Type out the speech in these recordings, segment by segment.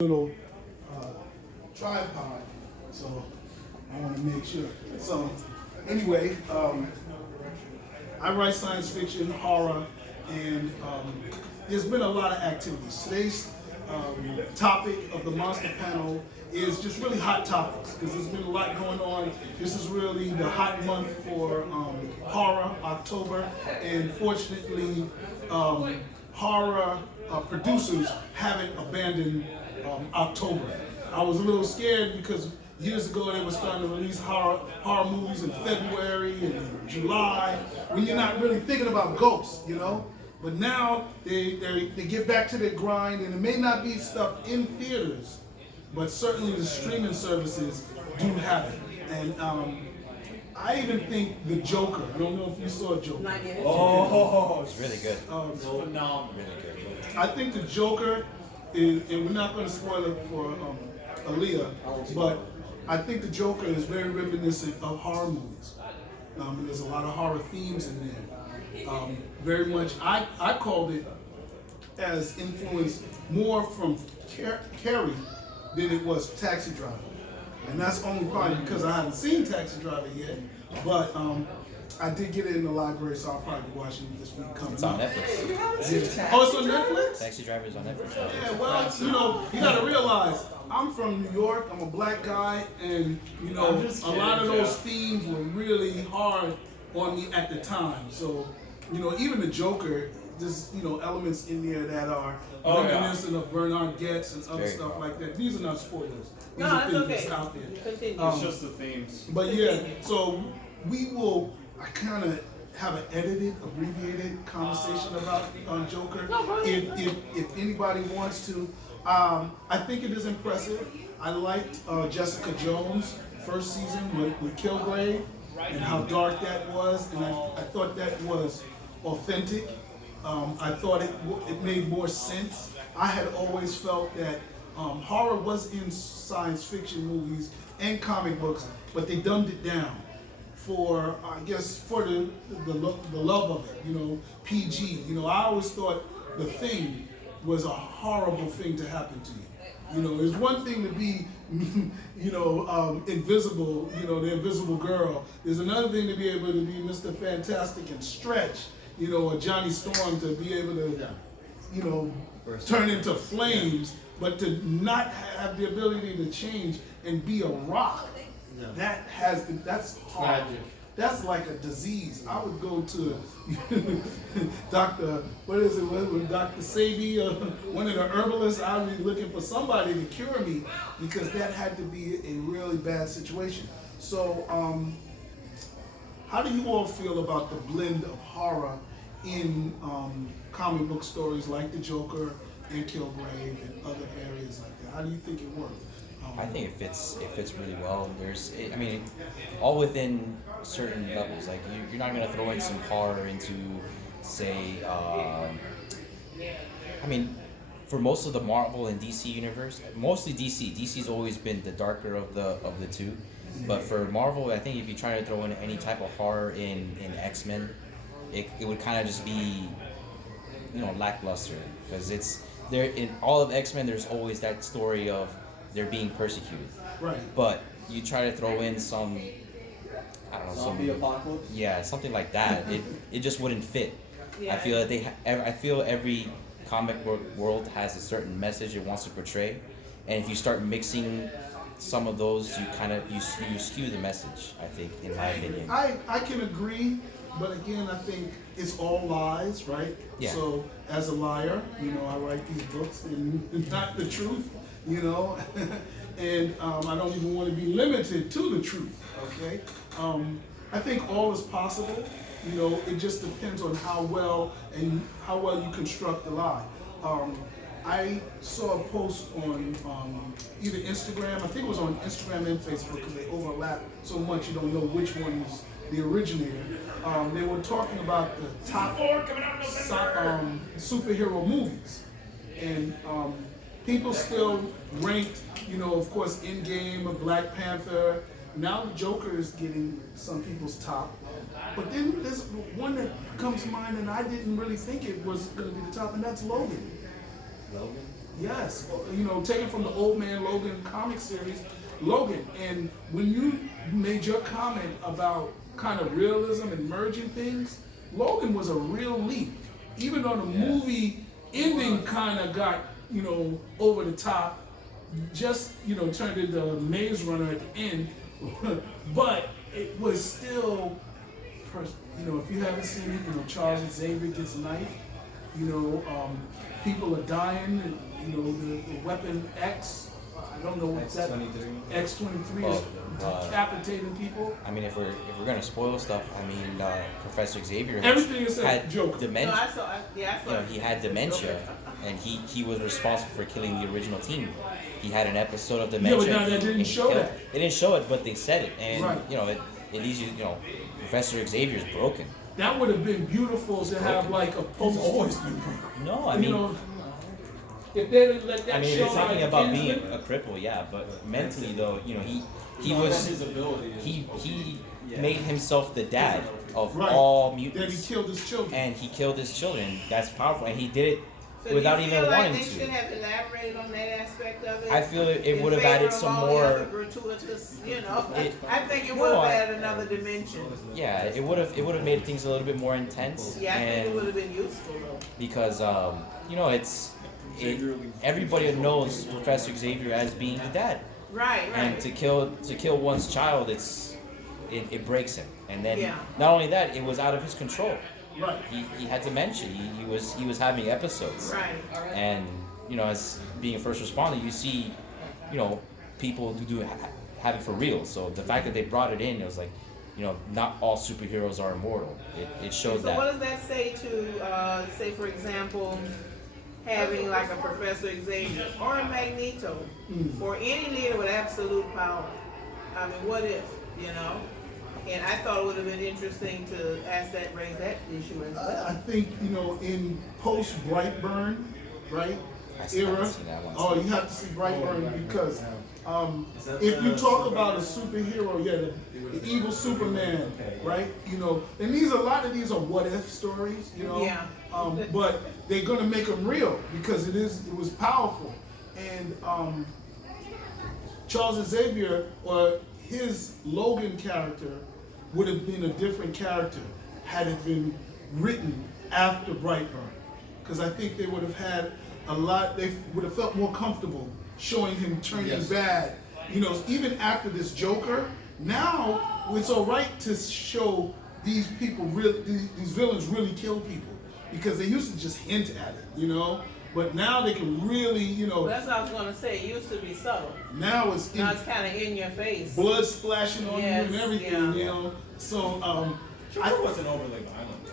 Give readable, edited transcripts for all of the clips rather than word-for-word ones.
little uh, tripod, so I want to make sure. So anyway, I write science fiction, horror, and there's been a lot of activities. Today's topic of the Monster Panel is just really hot topics because there's been a lot going on. This is really the hot month for horror, October, and fortunately, horror producers haven't abandoned October. I was a little scared because years ago they were starting to release horror movies in February and in July when you're not really thinking about ghosts, you know. But now they get back to their grind, and it may not be stuff in theaters, but certainly the streaming services do have it. And I even think the Joker. I don't know if you saw Joker. Not yet. Oh, it's really good. Phenomenal. Really good. I think the Joker is, and we're not going to spoil it for Aaliyah, but I think the Joker is very reminiscent of horror movies. And there's a lot of horror themes in there. Very much, I called it as influenced more from Carrie than it was Taxi Driver. And that's only probably because I haven't seen Taxi Driver yet, but I did get it in the library, so I'll probably be watching it this week coming It's on up. Netflix. Yeah. Oh, it's on Netflix? Taxi Driver is on Netflix. Yeah, well, you know, you gotta realize, I'm from New York, I'm a black guy, and, you know, a lot of those themes were really hard on me at the time. So, you know, even the Joker, there's, you know, elements in there that are reminiscent of Bernard Getz and other stuff like that. These are not spoilers. These No, are that's things okay. that's out there. Continue. Um, It's just the themes. But yeah, so I kind of have an edited, abbreviated conversation about Joker. No, go ahead. If anybody wants to, I think it is impressive. I liked Jessica Jones' first season with Kilgrave and how dark that was, and I thought that was authentic. I thought it made more sense. I had always felt that horror was in science fiction movies and comic books, but they dumbed it down for, I guess, for the love of it, you know, PG. You know, I always thought The Thing was a horrible thing to happen to you. You know, it's one thing to be, you know, invisible, you know, the invisible girl. There's another thing to be able to be Mr. Fantastic and Stretch, you know, or Johnny Storm to be able to, you know, turn into flames, but to not have the ability to change and be a rock. That's hard. Magic. That's like a disease. I would go to Dr. What is it? Dr. Sabi, one of the herbalists. I would be looking for somebody to cure me because that had to be a really bad situation. So, how do you all feel about the blend of horror in comic book stories like the Joker and Kilgrave and other areas like that? How do you think it works? I think it fits really well. I mean, all within certain levels. Like you're not gonna throw in some horror into, say, I mean, for most of the Marvel and DC universe, mostly DC. DC's always been the darker of the two. But for Marvel, I think if you try to throw in any type of horror in X-Men, it would kind of just be, you know, lackluster because it's there in all of X-Men. There's always that story of they're being persecuted. Right. But you try to throw in some, I don't know, Zombie apocalypse? yeah, something like that. It just wouldn't fit. Yeah. I feel that I feel every comic book world has a certain message it wants to portray, and if you start mixing some of those, you skew the message. I think, in my opinion. I can agree, but again, I think it's all lies, right? Yeah. So as a liar, you know, I write these books and not the truth, you know, and I don't even want to be limited to the truth. Okay. I think all is possible. You know, it just depends on how well you construct the lie. I saw a post on either Instagram, I think it was on Instagram and Facebook because they overlap so much you don't know which one is the originator. They were talking about the top superhero movies. And people still ranked, you know, of course, Endgame, Black Panther. Now the Joker is getting some people's top. But then there's one that comes to mind and I didn't really think it was going to be the top, and that's Logan. Logan? Yes, you know, taken from the Old Man Logan comic series, Logan. And when you made your comment about kind of realism and merging things, Logan was a real leap. Even though the movie ending kind of got, you know, over the top, just, you know, turned into Maze Runner at the end, but it was still, you know, if you haven't seen it, you know, Charles Xavier gets knifed, you know, people are dying, and, you know, the weapon X, I don't know what that X-23 is decapitating people. I mean, if we're gonna spoil stuff, I mean, Professor Xavier Everything is a had joke. dementia. No, I saw. You know, he had dementia, and he was responsible for killing the original team. He had an episode of dementia. Yeah, but now they didn't and he show killed- that. They didn't show it, but they said it, and Right. you know, it leaves you know, Professor Xavier's broken. That would have been beautiful to have broken. like a post. always been broken. No, I You mean, know, if they didn't let that I mean, show it's talking like about Kingsman, being a cripple, yeah, but mentally though, you know, he That's was his ability. he made himself the dad of right, all that he mutants, killed his children. and he killed his children. That's powerful, and he did it So without do you even feel like wanting they to. should have elaborated on that aspect of it? I feel it in would have favor added of some all the more. other gratuitous, you know. It- I think it No, would have I- added another dimension. Yeah, it would have made things a little bit more intense, Yeah, I think it would and have been useful though. because you know everybody knows Professor Xavier as being the dad, Right, and right. to kill one's child, it breaks him, and then Yeah. not only that, it was out of his control. Right. He had dementia. He was having episodes, Right. and you know, as being a first responder, you see, you know, people who have it for real. So the fact that they brought it in, it was like, you know, not all superheroes are immortal. It showed So that. what does that say to, say for example, having like a Professor Xavier or a Magneto or any leader with absolute power? I mean, what if, you know? And I thought it would have been interesting to raise that issue as I well. think, you know, in post Brightburn, right, I still era. haven't seen that one. Oh, you have to see Brightburn because if you talk about a superhero, the evil Superman, right? You know, and a lot of these are what if stories, you know. Yeah. But they're gonna make them real because it was powerful, and Charles Xavier or his Logan character would have been a different character had it been written after Brightburn. Because I think they would have had they would have felt more comfortable showing him turning bad. You know, even after this Joker, now it's all right to show these people, these villains really kill people. Because they used to just hint at it, you know? But now they can really, you know, Well, that's what I was gonna say. It used to be subtle. now it's Now it's kind of in your face. blood splashing on Yes, you and everything, yeah. you know? So, Joker wasn't overly violent though.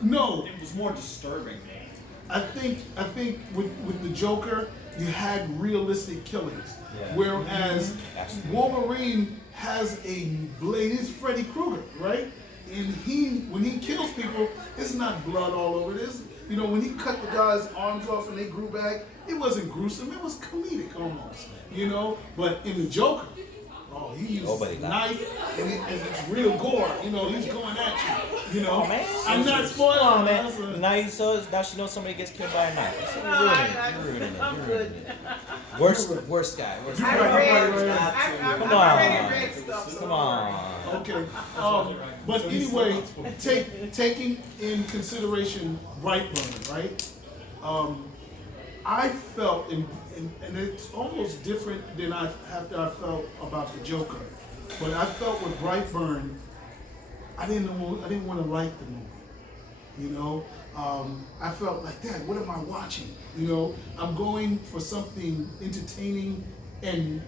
no, It was more disturbing. I think with the Joker, you had realistic killings. Yeah. Whereas Absolutely. Wolverine has a blade, he's Freddy Krueger, right? And when he kills people, it's not blood all over this. You know, when he cut the guy's arms off and they grew back, it wasn't gruesome, it was comedic almost. You know? But in the Joker, he used Nobody a got knife and it's real gore. You know, he's going at you. You know? Oh, man. I'm not spoiling, Come on, man. man. Now she knows somebody gets killed by a knife. No, You're ruining it. I'm You're good. ruining it. Worst guy. Worst I've guy. I've Come already on. read stuff. So Come don't worry. on. Okay. But anyway, taking in consideration Brightburn, right? I felt, and it's almost different than after I felt about the Joker, but I felt with Brightburn, I didn't want to like the movie. You know, I felt like, Dad, what am I watching? You know, I'm going for something entertaining and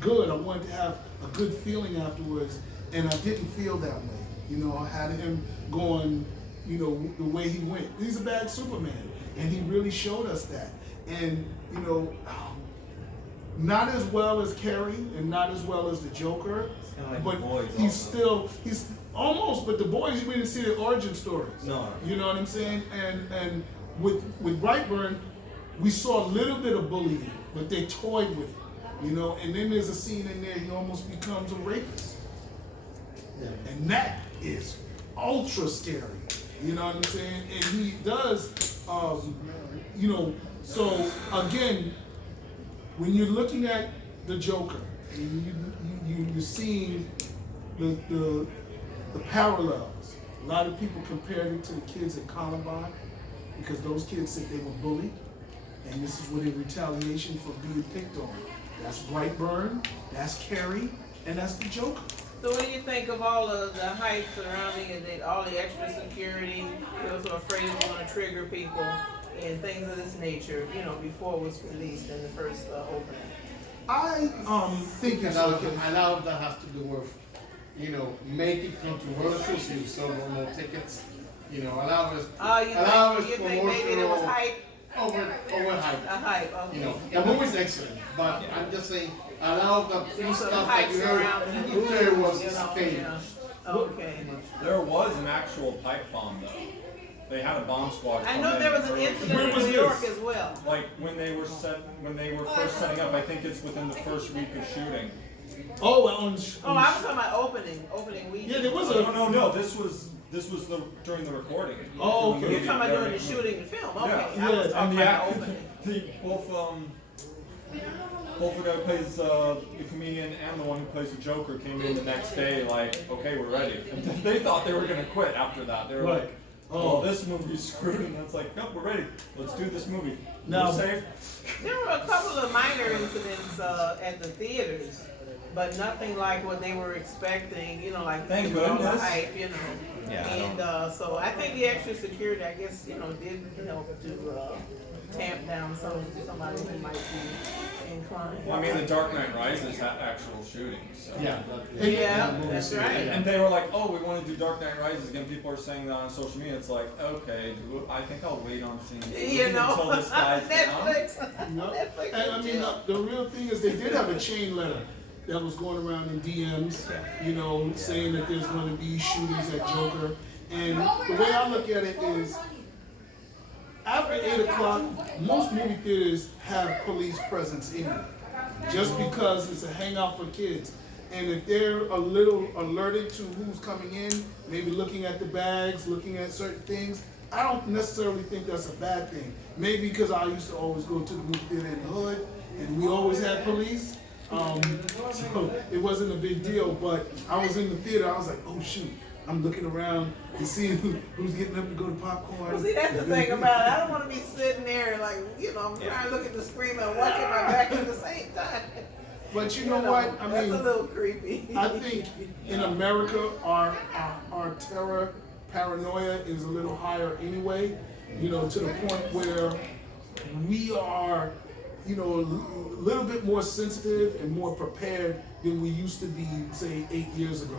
good. I wanted to have a good feeling afterwards, and I didn't feel that way. You know, I had him going, you know, the way he went. He's a bad Superman, and he really showed us that. And, you know, not as well as Carrie and not as well as the Joker, kinda like but The Boys he's almost, but the boys, we didn't see the origin stories. No. You know what I'm saying? And with Brightburn, we saw a little bit of bullying, but they toyed with it. You know, and then there's a scene in there he almost becomes a rapist. And that is ultra scary. You know what I'm saying? And he does, you know, so again, when you're looking at the Joker, and you're seeing the parallels. A lot of people compared it to the kids at Columbine because those kids said they were bullied, and this is what in retaliation for being picked on. That's Brightburn, that's Carrie, and that's the Joker. So what do you think of all of the hype surrounding it, and all the extra security? They were so afraid it was going to trigger people and things of this nature, you know, before it was released in the first opening. I think it's A lot okay. of that has to do with, you know, make it controversial so you sell more tickets. You know, allow us You think maybe there was hype? over A hype. hype, okay. You know, the movie's excellent, but I'm just saying a lot of the So stuff the that hype you heard, surrounding you heard was you know, fake. yeah. Okay. There was an actual pipe bomb though. They had a bomb squad. I come know in there was an early. incident Where in was New York this? as well. Like when they were first setting up. I think it's within the first week of shooting. Oh, Oh, I was talking about opening week. Yeah, there was No. This was during the recording. Oh, okay. You're talking about during the shooting the film, okay. Yeah. I was Yeah, talking And about the opening. both the guy who plays the comedian and the one who plays the Joker came in the next day like, okay, we're ready. And they thought they were gonna quit after that. They were Right. like, Oh. oh, this movie's screwed, and it's like, nope, we're ready. Let's do this movie. Now- We're safe. There were a couple of minor incidents at the theaters, but nothing like what they were expecting, you know, like Thank all the goodness. hype, you know. Yeah, I And so I think the extra security, I guess, you know, did help to tamp down somebody who might be inclined. Well, I mean, The Dark Knight Rises had actual shootings. So. Yeah, Yeah, that's right. And they were like, oh, we want to do Dark Knight Rises again. People are saying that on social media. It's like, okay, I think I'll wait on seeing this movie You know, until this dies down. Netflix. No. Netflix And I mean, the real thing is they did have a chain letter that was going around in DMs, you know, saying that there's going to be shootings at Joker. And the way I look at it is, after 8 o'clock, most movie theaters have police presence anyway, just because it's a hangout for kids. And if they're a little alerted to who's coming in, maybe looking at the bags, looking at certain things, I don't necessarily think that's a bad thing. Maybe because I used to always go to the movie theater in the hood, and we always had police, so it wasn't a big deal. But I was in the theater, I was like, oh shoot, I'm looking around and seeing who's getting up to go to popcorn. Well, see, that's the thing about it. I don't want to be sitting there and, like, you know, I'm trying to look at the screen and watching my back at the same time. But you know what? I That's mean, a little creepy. I think in America, our terror, paranoia is a little higher anyway. You know, to the point where we are, you know, a little bit more sensitive and more prepared than we used to be, say, 8 years ago.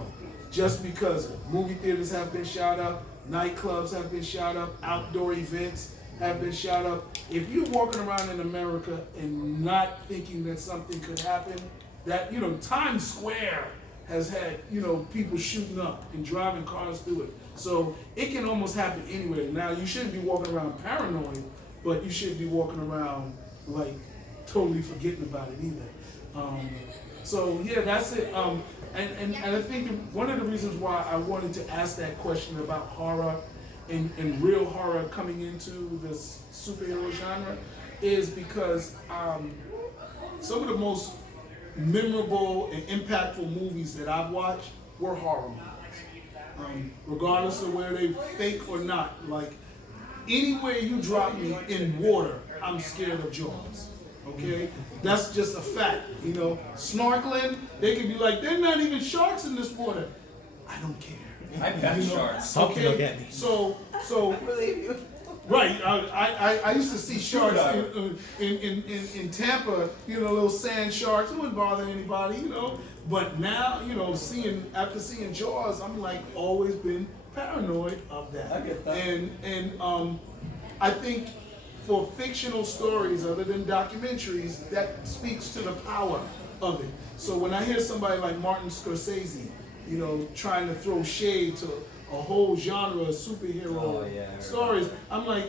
Just because movie theaters have been shot up, nightclubs have been shot up, outdoor events have been shot up. If you're walking around in America and not thinking that something could happen, that, you know, Times Square has had, you know, people shooting up and driving cars through it. So it can almost happen anywhere. Now, you shouldn't be walking around paranoid, but you shouldn't be walking around like totally forgetting about it either. So yeah, that's it. And I think one of the reasons why I wanted to ask that question about horror and real horror coming into this superhero genre is because some of the most memorable and impactful movies that I've watched were horror movies. Regardless of where they fake or not, like anywhere you drop me in water, I'm scared of Jaws. Okay, that's just a fact. You know, snorkeling, they can be like, "They're not even sharks in this water." I don't care. I pet You know? sharks. Something will get me. So I believe you. right. I used to see sharks in Tampa. You know, little sand sharks. It wouldn't bother anybody. You know, but now, you know, after seeing Jaws, I'm like always been paranoid of that. I get that. And I think for fictional stories other than documentaries, that speaks to the power of it. So when I hear somebody like Martin Scorsese, you know, trying to throw shade to a whole genre of superhero stories, I'm like,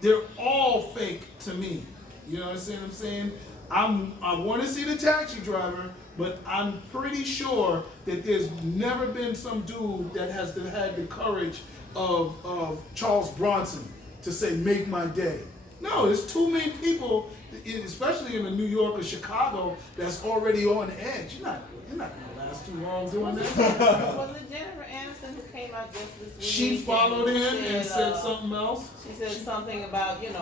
they're all fake to me. You know what I'm saying? I want to see The Taxi Driver, but I'm pretty sure that there's never been some dude that has had the courage of Charles Bronson to say, make my day. No, there's too many people especially in a New York or Chicago that's already on edge. You're not gonna last too long doing that. Was it Jennifer Aniston who came out just this week? She followed him and said something else. She said something about, their, the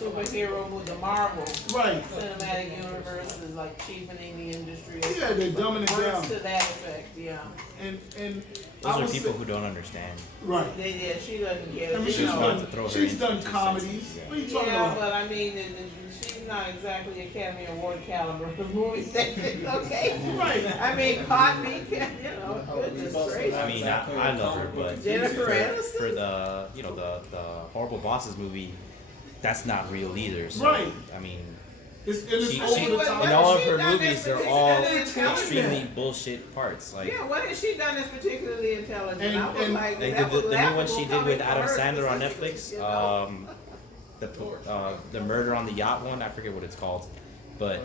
superhero with the Marvel Right. cinematic universe is like cheapening the industry. Yeah, they're dumbing it Words down. to that effect, yeah. And Those I are would people say- who don't understand. Right. She doesn't get it. I mean, you she's know. about to throw her she's into done two comedies. senses, yeah. What are you talking Yeah, about? but I mean, she's not exactly Academy Award caliber of movie. Okay. Right. I mean, Cosby, goodness gracious. I mean, I love her, but Jennifer for Aniston? the the Horrible Bosses movie, that's not real either. So, Right. I mean, It's she, over she, the what- top. in what all has of she her done movies, that's they're all particularly intelligent? extremely bullshit parts. Like Yeah, what has she done that's particularly intelligent? And- I was and- like, they that did was the new one laughable she did coming with from Adam her Sandler on specifically, Netflix. you know? The Murder on the Yacht one. I forget what it's called, but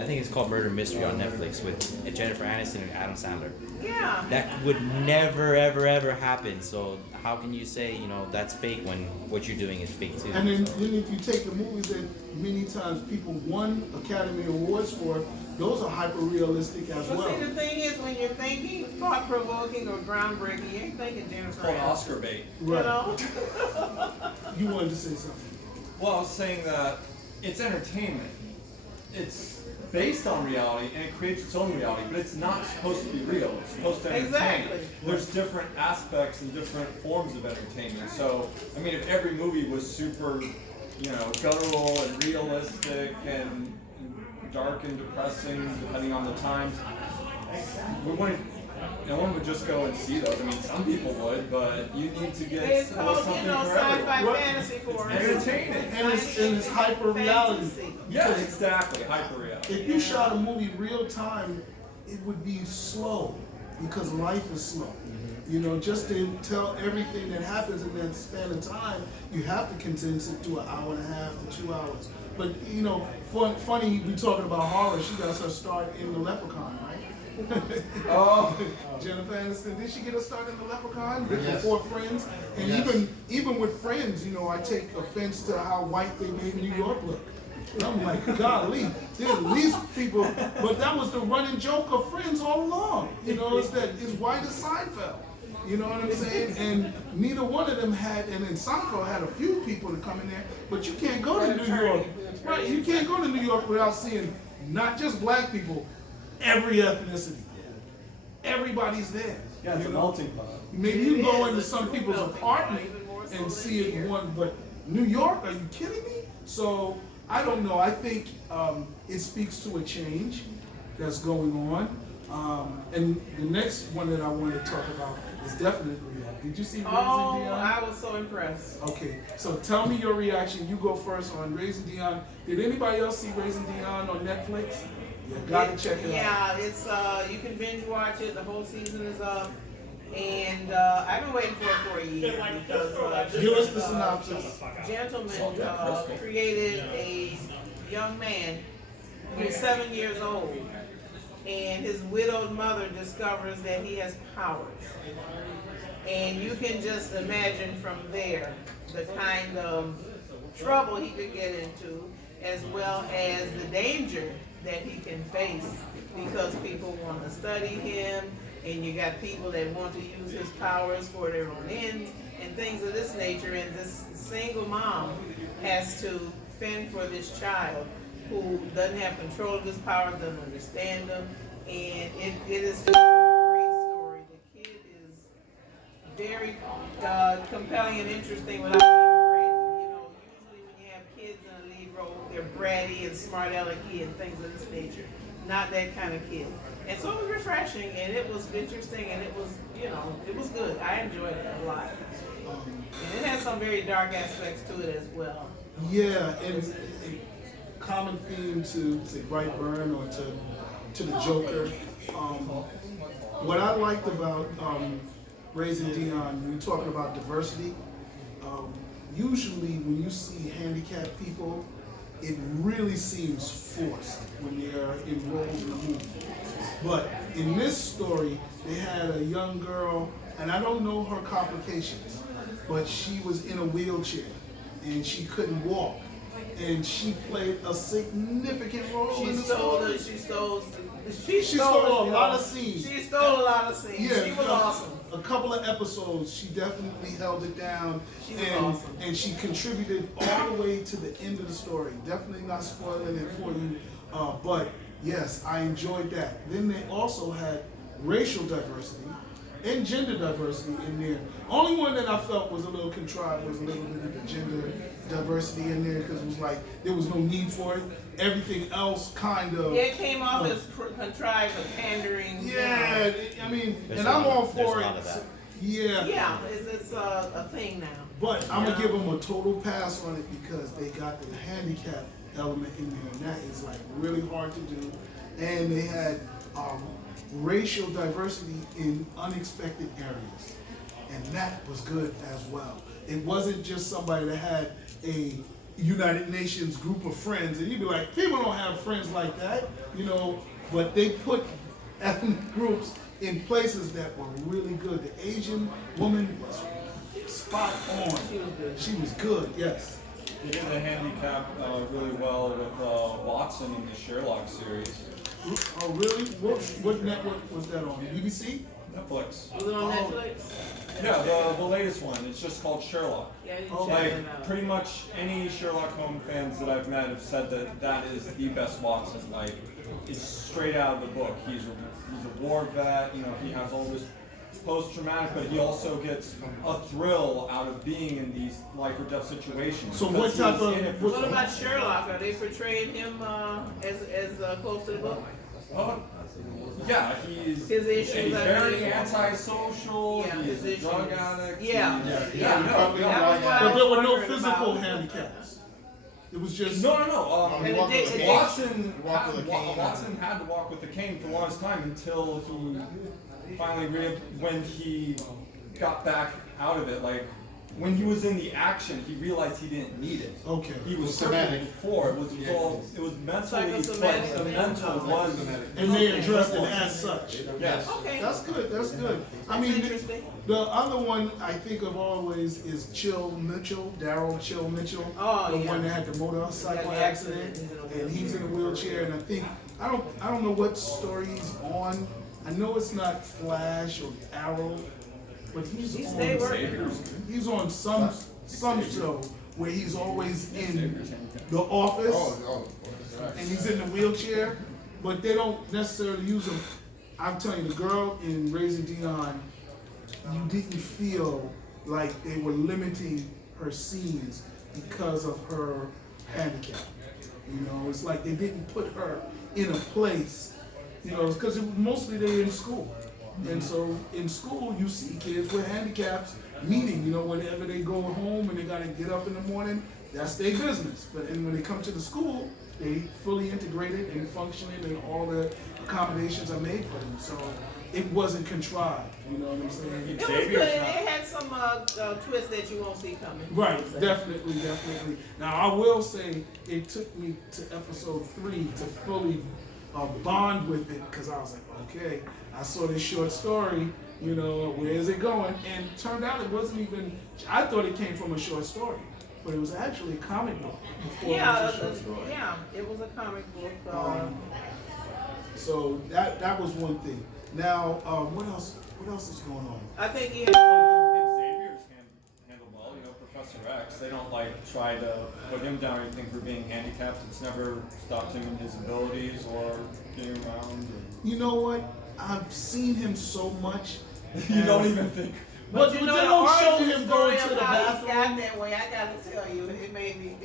I think it's called Murder Mystery on Netflix with Jennifer Aniston and Adam Sandler. Yeah. That would never, ever, ever happen. So how can you say, that's fake when what you're doing is fake too? And then if you take the movies that many times people won Academy Awards for, those are hyper realistic as But well. see, the thing is, when you're thinking thought-provoking or groundbreaking, you ain't thinking Jennifer Called Aniston. Oscar bait. You Right. know? You wanted to say something. Well, I was saying that it's entertainment. It's based on reality and it creates its own reality, but it's not supposed to be real. It's supposed to entertain. Exactly. There's different aspects and different forms of entertainment. So, I mean, if every movie was super, guttural and realistic and dark and depressing, depending on the times, we wouldn't. No one would just go and see those. I mean, some people would, but you need to get It's called, something for sci-fi everyone. fantasy for us. entertaining. And it's hyper reality. Fantasy. Yes, exactly. Hyper reality. If you shot a movie real time, it would be slow because life is slow. Just to tell everything that happens in that span of time, you have to condense it to an hour and a half to 2 hours. But funny we talking about horror. She got her start in The Leprechaun, right? Oh. Jennifer Aniston, did she get her start in The Leprechaun Yes. before Friends? And Yes. even with Friends, I take offense to how white they made New York look. And I'm like, golly, these people, but that was the running joke of Friends all along. It's white as Seinfeld. You know what I'm saying? And neither one of them had, and then Seinfeld had a few people to come in there, but you can't go to New York. Right, you can't go to New York without seeing not just black people, every ethnicity. Everybody's there. Yeah, it's a melting pot. Maybe you go into some people's apartment and see it in one, but New York, are you kidding me? So I don't know. I think it speaks to a change that's going on. And the next one that I want to talk about is definitely that. Did you see Raising Oh, Dion? I was so impressed. Okay, so tell me your reaction. You go first on Raising Dion. Did anybody else see Raising Dion on Netflix? You gotta check it out. Yeah, it's you can binge watch it. The whole season is up, and I've been waiting for it for a year because Give us the synopsis. gentleman created a young man who's 7 years old, and his widowed mother discovers that he has powers, and you can just imagine from there the kind of trouble he could get into, as well as the danger that he can face because people want to study him, and you got people that want to use his powers for their own ends and things of this nature, and this single mom has to fend for this child who doesn't have control of his powers, doesn't understand them, and it is just a great story. The kid is very compelling and interesting without being bratty. Usually when you have kids in a lead role, they're bratty and smart alecky and things of this nature. Not that kind of kid. And so it was refreshing, and it was interesting, and it was, it was good. I enjoyed it a lot. And it has some very dark aspects to it as well. Yeah, and common theme to say Brightburn or to the Joker. What I liked about Raising Dion, when you're talking about diversity, usually when you see handicapped people, it really seems forced when they're enrolled in the movie. But in this story, they had a young girl, and I don't know her complications, but she was in a wheelchair. and she couldn't walk, and she played a significant role She in the stole story. it. She stole a lot of scenes. She stole a lot of scenes. Yeah, She was awesome. a couple of episodes, she definitely held it down, She was and awesome. and she contributed all the way to the end of the story. Definitely not spoiling it for you, but yes, I enjoyed that. Then they also had racial diversity and gender diversity in there. Only one that I felt was a little contrived was a little bit of the gender diversity in there because it was like there was no need for it. Everything else kind of Yeah, it came off as contrived and pandering. you know. yeah, I mean, There's and a I'm lot- all there's for a lot it. of that. Yeah. Yeah, it's a thing now. But I'm Yeah. gonna give them a total pass on it because they got the handicap element in there, and that is like really hard to do. And they had racial diversity in unexpected areas, and that was good as well. It wasn't just somebody that had a United Nations group of friends, and you'd be like, people don't have friends like that, you know. But they put ethnic groups in places that were really good. The Asian woman was spot on. She was good. She was good, yes. They did the handicap really well with Watson in the Sherlock series. Oh, really? What network was that on? BBC? Netflix. Was it on Oh. Netflix? Yeah, the latest one. It's just called Sherlock. Yeah, you Oh. check Like, it out. pretty much any Sherlock Holmes fans that I've met have said that that is the best Watson. Like, it's straight out of the book. He's a war vet, you know, he has all this post-traumatic, but he also gets a thrill out of being in these life or death situations. So because what type he's of- in it for What so about long. Sherlock? Are they portraying him as close to the book? Yeah, he's His issues he's are very really- antisocial. Yeah, He's his a drug issues. addict. Yeah. he's- Yeah. no, probably no. don't That was like what I But there were no wondering physical about. handicaps. It was just No. And it walked did- with it a did- cane. Watson Walk with a cane. Watson had to walk with the cane for the longest time until he finally when he got back out of it. Like when he was in the action, he realized he didn't need it. okay. He was Somatic. somatic before. It was all it was mentally, but Psychosomatic the thing. mental was. And they addressed it as such. Yes. Okay. That's good. That's good. I That's mean, interesting. the other one I think of always is Chill Mitchell, Daryl Chill Mitchell, Oh, the yeah. one that had the motorcycle Yeah, the accident, accident. and he's in a wheelchair. And I think I don't know what story he's on. I know it's not Flash or Arrow, but he's He on. stayed working. He's on some show where he's always in the office. And he's in the wheelchair, but they don't necessarily use him. I'm telling you, the girl in Raising Dion, you didn't feel like they were limiting her scenes because of her handicap. You know, it's like they didn't put her in a place, you know, because mostly they're in school. And so in school, you see kids with handicaps meeting, you know, whenever they go home and they got to get up in the morning, that's their business. But when they come to the school, they fully integrated and functioning and all the accommodations are made for them. So it wasn't contrived, you know what I'm saying? It was Xavier's good. It not- had some twists that you won't see coming. Right, definitely. Now I will say it took me to episode 3 to fully bond with it because I was like, okay, I saw this short story, you know, where is it going? And it turned out it wasn't even. I thought it came from a short story, but it was actually a comic book before it was a short story. Yeah, it was a comic book. So that was one thing. Now what else? What else is going on? I think he And Xavier's handled well, you know, Professor X. They don't like try to put him down or anything for being handicapped. It's never stopped him in his abilities or getting around. You know what? I've seen him so much. You don't as- even think. But you they know, don't the show origin him story going to of the how he bathroom. got that way. I gotta tell you, it made me.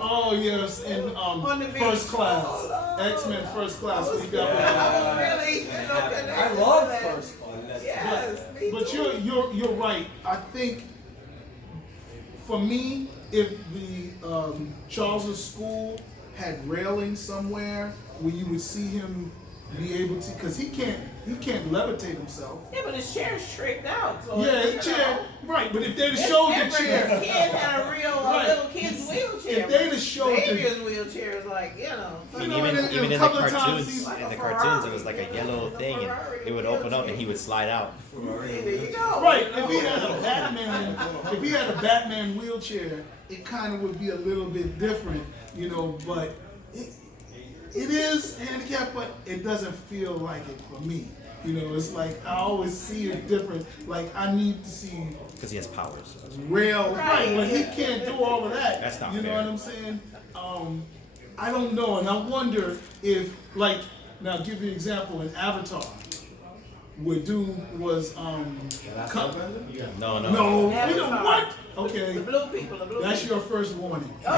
Oh yes, in On the beach. First Class, Oh, no. X-Men First Class. We got Yeah. Really? I love First Class. Yes, me But too. you're right. I think for me, if the Charles's school had railings somewhere where you would see him be able to, because he can't levitate himself. Yeah, but his chair's tricked out. So Yeah, you his chair, know, right? But if they'd have it's showed the different. This chair, kid had a real Right. little kid's wheelchair. If they'd have showed the- Xavier's wheelchair is like, you know. You know, even and even a in the couple of times cartoons, he's like in a the cartoons, it Ferrari, was like a you know, yellow like a thing, and Ferrari it would open up, wheelchair. and he would slide out. There you go. Right, if he had a Batman wheelchair, it kind of would be a little bit different, you know. But it is handicapped, but it doesn't feel like it for me. You know, it's like I always see it different. Like I need to see Because he has powers. real, right? But he can't do all of that. That's not You know fair. what I'm saying? I don't know, and I wonder if, like, now I'll give you an example in Avatar, where dude was co- No, no. No, you know Avatar. what? The Okay, blue people, the blue that's people. your first warning. Oh,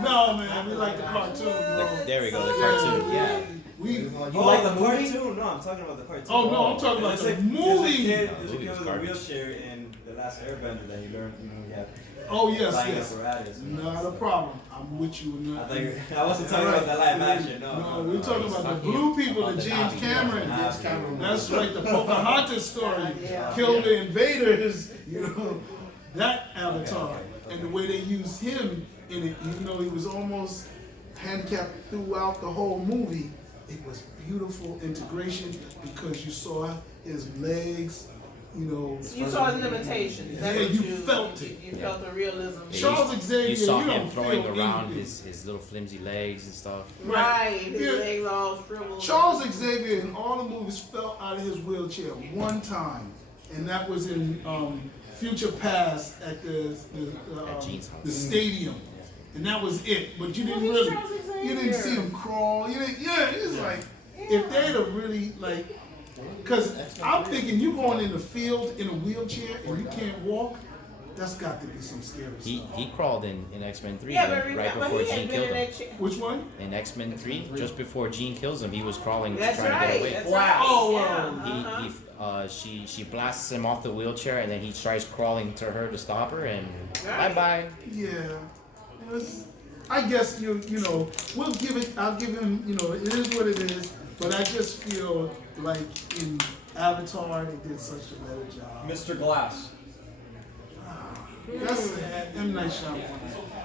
No, man, we like the cartoon, bro. There we go, the cartoon. Yeah. We. You like the cartoon? No, I'm talking about the cartoon. Oh no, I'm talking about the movie. There's a movie kid was with a garbage. wheelchair in The Last Airbender that he learned, you have Oh yes, flying yes. apparatus. Not a problem. I'm with you. I thought I wasn't talking about the live action. No, we're talking about the blue people, the James Cameron. That's like the Pocahontas story. Yeah. Kill the invaders, you know, that Avatar. And the way they used him in it, even though he was almost handicapped throughout the whole movie, it was beautiful integration because you saw his legs, you know. You saw his limitations. That's Yeah, what you felt it. You felt the realism. Charles Xavier, You saw you him don't throwing feel around anything. his little flimsy legs and stuff. Right, his Yeah. legs all shriveled. Charles Xavier in all the movies fell out of his wheelchair one time, and that was in Future Past at At Gene's house. the stadium, and that was it. But you didn't he's really, Charles you didn't see Xavier. him crawl. You didn't, yeah, it's like if they'd have really like, because I'm thinking you going in the field in a wheelchair and you can't walk. That's got to be some scary He stuff. he crawled in X-Men 3 Yeah, but right remember, before he had Jean been killed in him. that chair. Which one? In X-Men 3, just before Jean kills him, he was crawling That's trying to get right. away. That's Wow. right. Oh, yeah. wow. She blasts him off the wheelchair, and then he tries crawling to her to stop her, and Right. bye. Yeah. It was- I guess you know, we'll give it, I'll give him, you know, it is what it is, but I just feel like in Avatar they did such a better job. Mr. Glass. That's M. Night Shyamalan.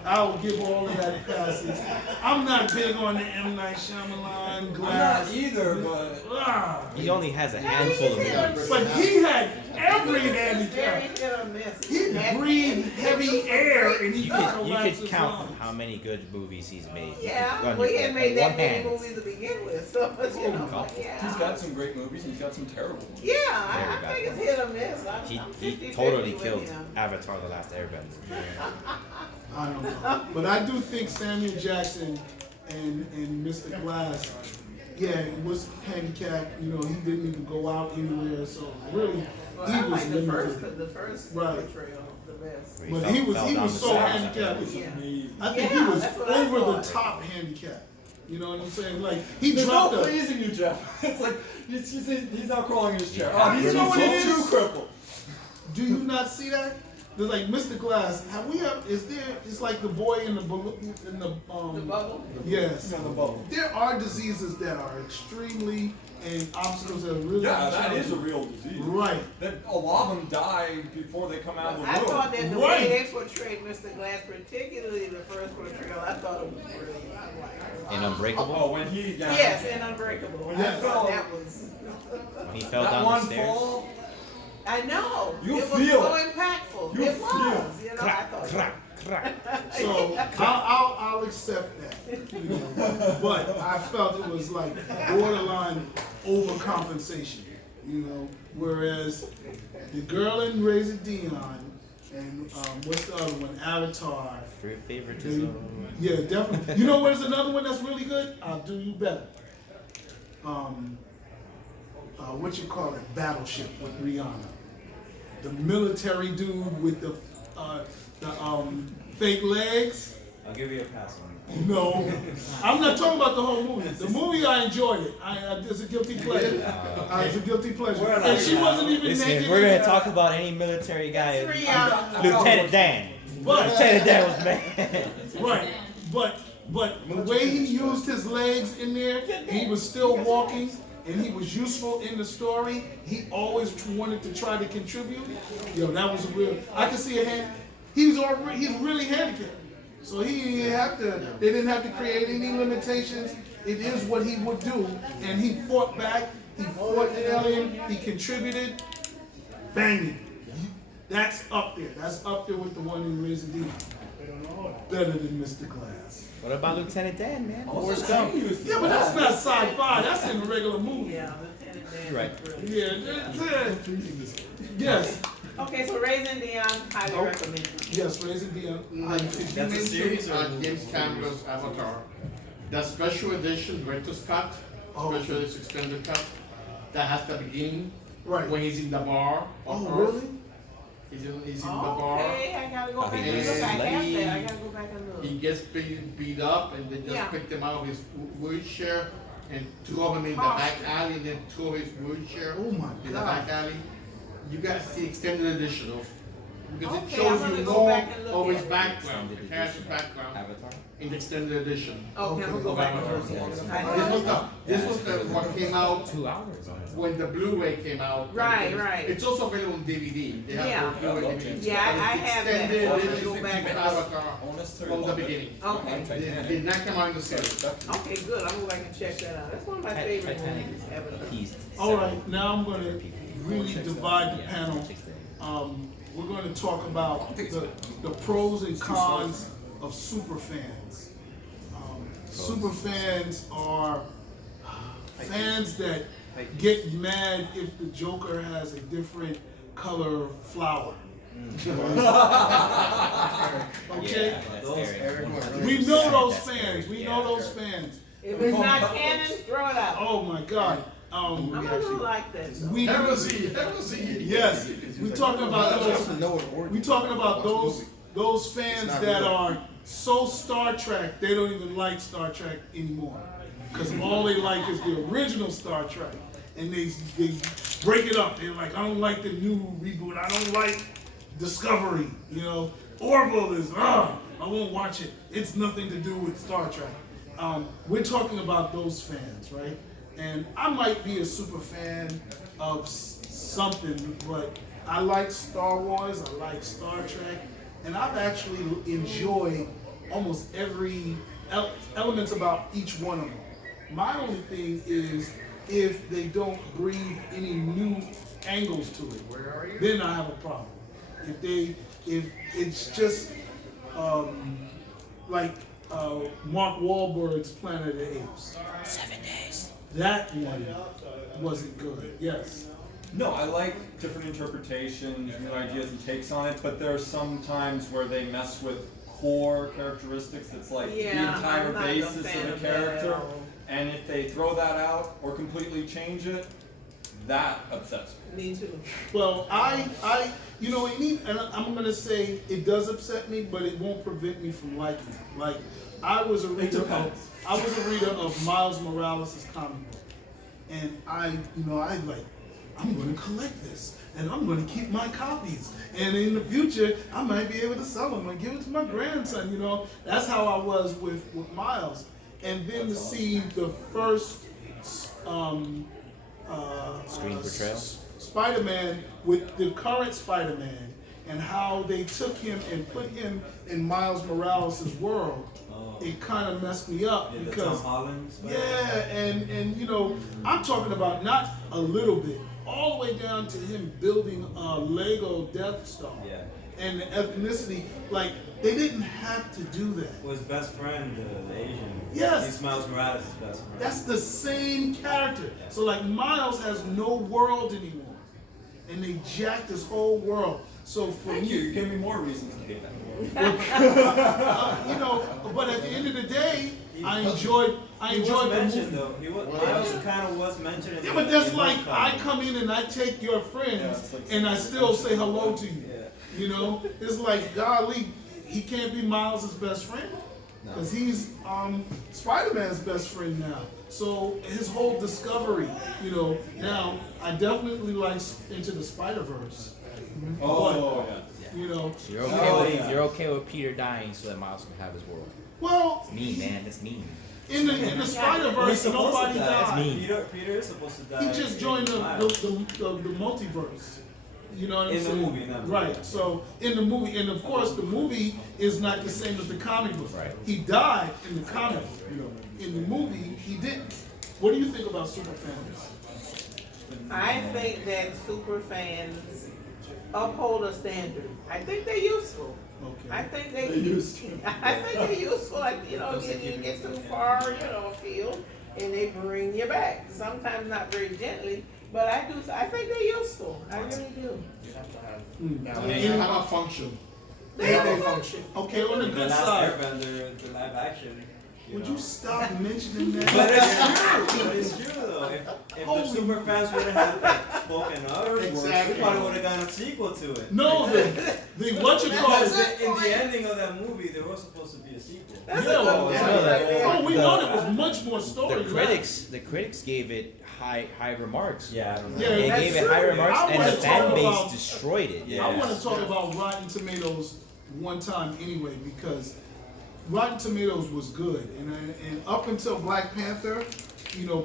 I'll give all of that passes. I'm not big on the M. Night Shyamalan I'm not glass. either, but Ah. He only has a handful of movies. But he had every Very handicap. hit or miss. He Had- breathed heavy air and he You could could collapse his count lungs. how many good movies he's made. Yeah, On- well, he hadn't made on that one many hand. movies to begin with, so you know, couple. yeah. he's got some great movies and he's got some terrible ones. Yeah, Very I bad think it's hit or miss. He, I'm he 50-50 totally with killed him. Avatar: The Last Airbender. I don't know. But I do think Samuel Jackson and Mr. Glass, yeah, was handicapped. You know, he didn't even go out anywhere. So really, Well, he I was like the limited. first Right. portrayal the best. Where But fell- he was fell down the so stairs. handicapped. Yeah. I think Yeah, he was that's what I over the thought. top handicapped. You know what I'm saying? Like he There's dropped no a. pleasing you, Jeff. It's like he's not crawling in his chair. Yeah. Oh, he's You know what it is? too crippled. Do you not see that? There's like Mr. Glass. Have we ever? Is there? It's like the boy in the balloon in the The bubble. Yes. He's on the bubble. There are diseases that are extremely and obstacles that are really Yeah, that is a challenging. real disease. Right. That a lot of them die before they come out of the I womb. thought that the Right. way they portrayed Mr. Glass, particularly the first portrayal, I thought it was brilliant. I'm like, In wow. Unbreakable, Oh, when he got Yes, and Unbreakable. I Yes. thought that was. when he fell that down one the stairs. fall. I know. You it was feel so it. impactful. You it feel was. it. You know, I thought. Crack, crack. So I'll accept that. You know. But I felt it was like borderline overcompensation. You know. Whereas the girl in Raising Dion and what's the other one? Avatar. For They, favoritism. yeah, definitely. You know where's another one that's really good? I'll do you better. What you call it? Battleship with Rihanna. The military dude with the fake legs. I'll give you a pass on it. No, I'm not talking about the whole movie. The movie I enjoyed it. It's a guilty pleasure. It's a guilty pleasure. We're And like she wasn't even Listen, naked. if we're gonna talk about any military guy, Rihanna. Lieutenant Dan. But- Lieutenant Dan was mad. Right, but But the way he used his legs in there, he was still walking, and he was useful in the story. He always wanted to try to contribute. Yo, that was a real. I can see a hand. He's really handicapped, so he didn't have to. They didn't have to create any limitations. It is what he would do, and he fought back. He fought the alien. He contributed. Banging. That's up there. That's up there with the one in Raising Dion. Better than Mr. Glass. What about Lieutenant Dan, man? Forrest Gump. Yeah, but that's not sci-fi. That's in a regular movie. Yeah, Lieutenant Dan. You're right. is brilliant. Yeah. Yes. Okay, so Raising Dion, highly recommend. Yes, Raising Dion. Like you That's a mentioned, series or a movie? James Cameron's Avatar, the special edition director's cut, special edition extended cut, that has the beginning Right. when he's in the bar. on Oh, Earth. really? He's in the bar. Okay, I gotta go Oh, back he and is. look. I have He- that. I gotta go back and look. He gets beat up, and they just Yeah. picked him out of his wheelchair, and two of them in the Oh. back alley, and then two of his wheelchair Oh my in the God. back alley. You gotta see extended edition of, because Okay, it shows I'm gonna you go more back and look of his at it. background, the Extended character's edition. background Avatar. in the extended edition. Okay, I'm gonna go back and look. This was I- the what came out 2 hours. when the Blu-ray came out. Right, right. It's also available on DVD. They have Yeah. both Blu-ray and DVD. Yeah, I But it's have that. extended I'm gonna edition go back and of look. Avatar Honest to from the love it. beginning. Okay. They did not come out in the series. Okay, good. I'm gonna go back and check that out. That's one of my favorite Titanic movies ever. appeased All right, 7 now I'm going to people. really divide the panel. We're going to talk about the pros and cons of super fans. Super fans are fans that get mad if the Joker has a different color flower. Okay? Yeah, that's Those scary. Eric Morgan. We know those That's fans. scary. We Yeah. know those fans. If it's not canon, throw it out. Oh my God. I'm gonna like that. though. We Heresy. yes. We talking about those. know it origin. We talking about Watch those fans not that real. are so Star Trek they don't even like Star Trek anymore, because all they like is the original Star Trek, and they break it up. They're like, I don't like the new reboot. I don't like Discovery. You know, Orville is I won't watch it. It's nothing to do with Star Trek. We're talking about those fans, right? And I might be a super fan of something, but I like Star Wars, I like Star Trek, and I've actually enjoyed almost every elements about each one of them. My only thing is if they don't breathe any new angles to it, then I have a problem. If it's just like Mark Wahlberg's Planet of the Apes. 7 days. That one wasn't good. Yes. No, I like different interpretations, new ideas and takes on it, but there are some times where they mess with core characteristics that's like the Yeah, entire I'm not a basis fan of of the that at character. all. And if they throw that out or completely change it, that upsets me. Me too. Well, you know, and I'm gonna say it does upset me, but it won't prevent me from liking it. Like, I was a reader of Miles Morales' comic book, and I'm gonna collect this, and I'm gonna keep my copies, and in the future I might be able to sell them and give it to my grandson. You know, that's how I was with Miles, and then to see the first Screen portrayal? Spider-Man with the current Spider-Man and how they took him and put him in Miles Morales' world, it kind of messed me up Yeah, the because Tom Holland. yeah, and you know, I'm talking about not a little bit, all the way down to him building a Lego Death Star. Yeah. And the ethnicity, like, they didn't have to do that. Well, his best friend, the Asian. Yes. He's Miles Morales' best friend. That's the same character. So like Miles has no world anymore. And they jacked his whole world. So for Thank you. me, You gave me more reasons to hate that. you know, but at the end of the day, I He enjoyed was the mentioned movie. though. Miles kind of was mentioned. In Yeah, the- but that's in like one I comic. come in and I take your Yeah, friends it's like- and I still say hello to you. Yeah. You know, it's like, golly, he can't be Miles' best friend because he's Spider-Man's best friend now. So his whole discovery, you know, now I definitely like Into the Spider-Verse. Oh, yeah. You know. So you're okay with Peter dying so that Miles can have his world. Well, It's mean, man. It's mean. in the Spider-Verse, nobody died. Peter is supposed to die. He just joined the multiverse. You know what I'm In the saying? movie, not the right. movie. So in the movie, and of course the movie is not the same as the comic book. Right. He died in the comic book. In the movie, he didn't. What do you think about superfans? I think that super fans uphold a standard. I think they're useful. I Okay. think they They used to. I think they're useful. Like, you know, you get too far, afield, and they bring you back. Sometimes not very gently, but I think they're useful. I really do. They have a function. They have a function. Okay, on the The good last side, Airbender, the live action. would know. you stop mentioning But that? it's true. But it's true though. If Holy- the super fans would have like spoken up, Exactly. we probably would have gotten a sequel to it. No, the what you call Because it? in the ending of that movie, there was supposed to be a sequel. That's Yeah, a well, good yeah, point right there. Oh, we know there was much more story. The critics gave it high remarks. Yeah, I don't know. Yeah, They that's gave it true. high remarks, I and wanna the fan talk base about- destroyed it. Yeah. I want to talk about Rotten Tomatoes one time anyway, because Rotten Tomatoes was good, and up until Black Panther,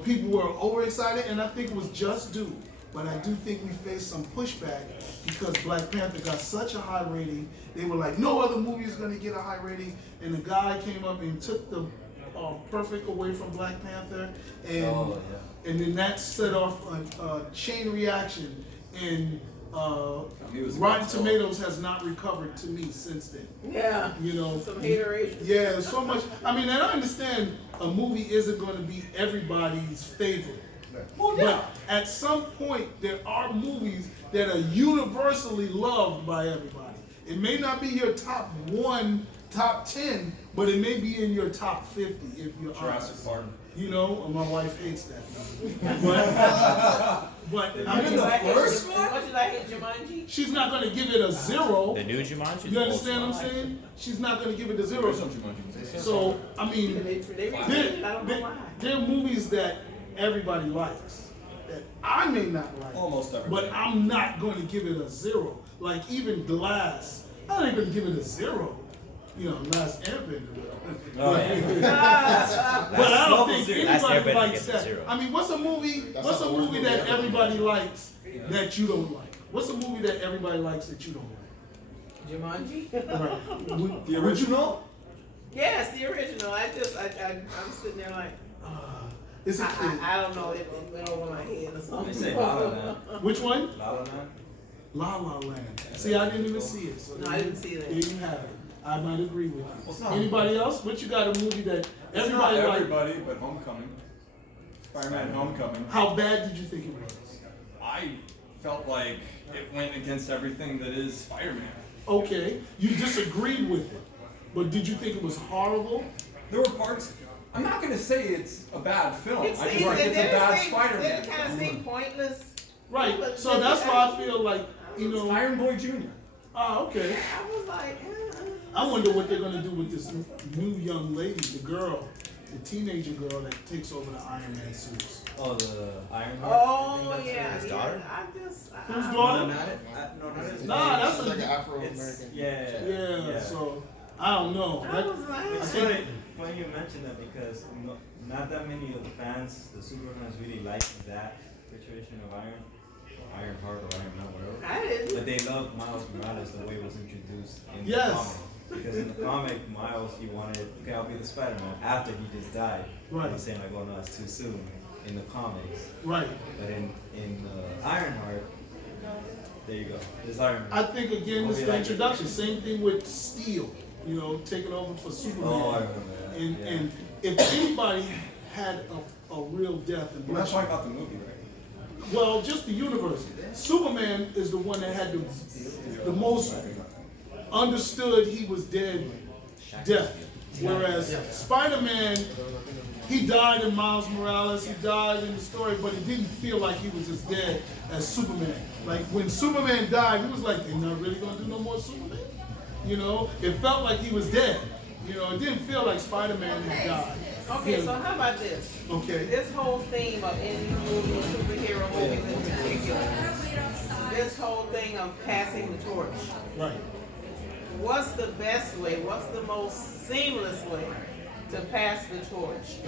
people were overexcited, and I think it was just due. But I do think we faced some pushback because Black Panther got such a high rating. They were like, no other movie is going to get a high rating, and the guy came up and took the perfect away from Black Panther, and Oh, and then that set off a chain reaction, and He was Rotten about to- Tomatoes has not recovered to me since then. Yeah. Some hateration. Yeah, so much. I mean, and I understand a movie isn't going to be everybody's favorite. But at some point, there are movies that are universally loved by everybody. It may not be your top 1, top 10, but it may be in your top 50 if you're Jurassic honest. Park. My wife hates that movie. But I What mean, did I hit Jumanji? she's not going to give it a 0. The new Jumanji. You understand what I'm saying? She's not going to give it a 0. There's no Jumanji. So, I mean, They repeated it. I don't know why. there are movies that everybody likes that I may not like, Almost everybody. but I'm not going to give it a 0. Like even Glass, I ain't going to give it a 0. Last Airbender will. Oh, yeah. But I don't think Last anybody Airbender likes gets a that. 0. I mean, what's a movie? That's What's a the worst movie movie that ever. everybody likes that you don't like? What's a movie that everybody likes that you don't Jumanji? like? Right. Would- The original? Yes, the original. I'm sitting there like, Is it? I don't know. It went over my head or something. They say La La Land. Which one? La La Land. La La Land. See, I didn't even see it. So No, I didn't see that. There you have it. I might agree with it's you. not- Anybody else? What you got a movie that It's not everybody liked? everybody, but Homecoming. Spider-Man Homecoming. How bad did you think it was? I felt like it went against everything that is Spider-Man. Okay, you disagreed with it, but did you think it was horrible? There were parts. I'm not gonna say it's a bad film. I just think Did it's a bad Spider-Man it kind of film. seem pointless? Right. So that's why I feel like Iron Boy Jr. Okay. I was like, I wonder what they're gonna do with this new young lady, the girl, the teenager girl that takes over the Iron Man suits. Oh, the Iron Man. Oh yeah, his yeah. daughter? Whose No, daughter? not it. No, not it. Nah, that's She's like an a Afro-American. yeah. So I don't know. I was like, It's funny you mention that because not that many of the fans, the super fans, really like that situation of Ironheart or Iron Man, whatever. I didn't. But they love Miles Morales the way it was introduced in the Yes. comic. Because in the comic, Miles, he wanted, okay, I'll be the Spider-Man after he just died. Right. He's saying like, oh no, it's too soon in the comics. Right. But in Ironheart, there you go. There's Iron Man. I think again, this is the Movie like introduction. Same thing with Steel. Taking over for Superman. Oh, I remember that. And Yeah. and if anybody had a real death and We're not blood, talking about the movie, right? well, just the universe. Superman is the one that had the most understood he was dead death. Whereas Spider-Man, he died in Miles Morales, he died in the story, but it didn't feel like he was as dead as Superman. Like when Superman died, he was like, they're not really gonna do no more Superman. It felt like he was dead. It didn't feel like Spider-Man had died. Okay, so how about this? Okay. This whole theme of any movie, superhero movies in particular, this whole thing of passing the torch. Right. What's the best way? What's the most seamless way to pass the torch?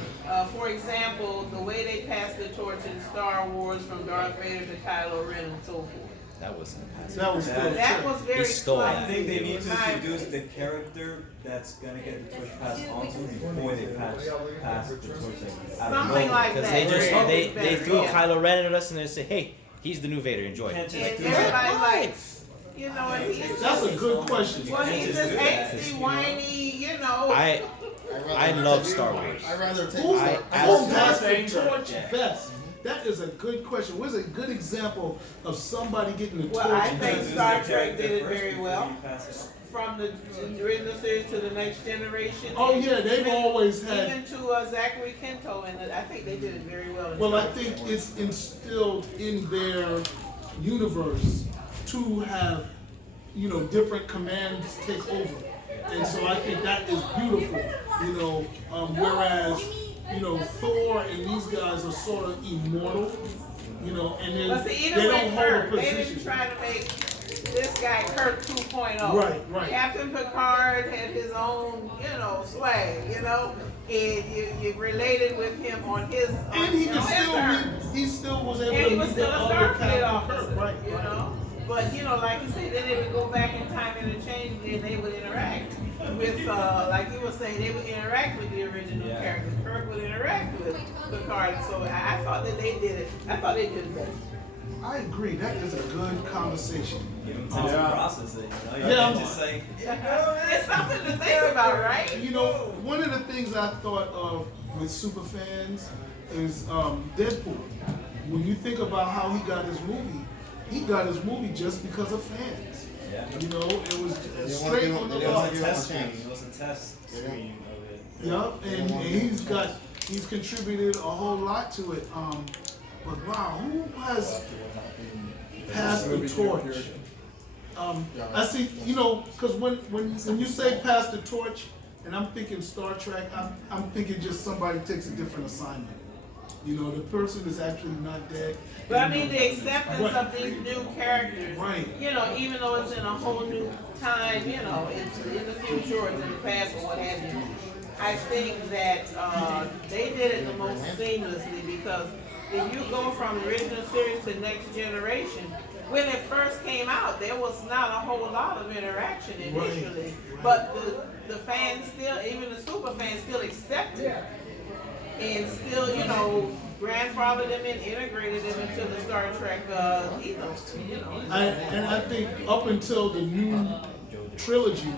For example, the way they passed the torch in Star Wars from Darth Vader to Kylo Ren and so forth. That wasn't a That was still That was very He stole clumsy. that. I think they need in to my introduce opinion. the character that's gonna get the torch passed on to before they pass the torch. Out of Something nowhere. like Because that. they just Right. they Better, threw yeah. Kylo Ren at us and they say, hey, he's the new Vader. Enjoy Can't it. just And do everybody that. like, you know, and he's That's a just, good question. well, he's just just do that. angsty, whiny, you know. I love Star Wars. I'd rather take Who I who absolutely- passed the Danger. torch best? That is a good question. What's a good example of somebody getting the Well, torch I think best? Star Trek did it very Before well. you pass it. From the original series to the next generation. Oh and yeah, they've even- always had. Even to Zachary Quinto, and I think they did it very well. in Well, I Star think Trek. it's instilled in their universe to have, different commands take over, and so I think that is beautiful. Whereas, Thor and these guys are sort of immortal, and But see, they even don't with hold a Kirk, they didn't position. try to make this guy Kirk 2.0. Right. Captain Picard had his own, swag, and you related with him on his. And he on can his still terms. he still was able And to he was meet still the a other Starfleet Captain officer, Kirk, right? But like you said, then they would go back in time interchange, and they would interact with, like you were saying, they would interact with the original Yeah. characters. Kirk would interact with Picard, so I thought that they did it. I thought they did it better. I agree. That is a good conversation. Give them time Yeah. to process it. You Yeah. can't just say, It's something to think about, right? One of the things I thought of with superfans is Deadpool. When you think about how he got his movie just because of fans. yeah. It was They straight want- on the they It line. was a Yeah. test screen. It was a test screen of it. Yup, and he's contributed a whole lot to it. But wow, who has passed the torch? I see, because when you say pass the torch, and I'm thinking Star Trek, I'm thinking just somebody takes a different assignment. The person is actually not dead. But I mean, the acceptance Right. of these new characters, Right. even though it's in a whole new time, it's in the future or it's in the past or what have you. I think that they did it the most seamlessly because if you go from the original series to next generation, when it first came out, there was not a whole lot of interaction initially, but the fans still, even the super fans still accepted it. And still, grandfathered them and integrated them into the Star Trek ethos, And I think up until the new trilogy,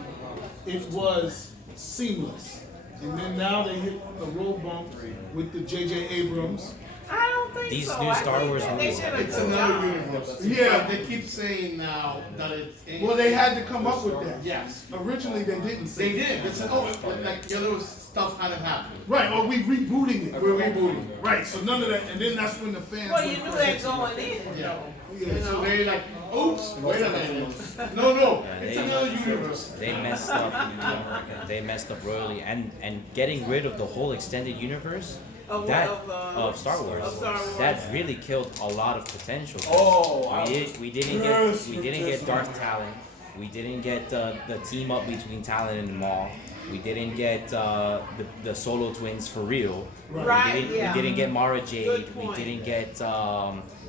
it was seamless. And then now they hit the road bump with the J.J. Abrams. I don't think These so. new I Star think Wars that they movies did a It's good another job. universe. Yeah. But they keep saying now that it's. Well, they had to come up with that. Yes. Originally, they didn't say They that. did. They said, oh, like the other stuff hadn't happened. Right, or we rebooting it. We're rebooting. Right, so none of that, and then that's when the fans. Well, you went knew crazy. that going in, Yeah. Yeah, So they like, oops, wait a minute. No, it's they- another universe. They messed up. They messed up royally, and getting rid of the whole extended universe Of that what? of Star Wars, Of Star Wars. that really killed a lot of potential. Oh, we didn't Yes, get Darth Talon. We didn't get the team up between Talon and Maul. We didn't get the Solo twins for real. Right, yeah. We didn't get Mara Jade. Good We point. didn't get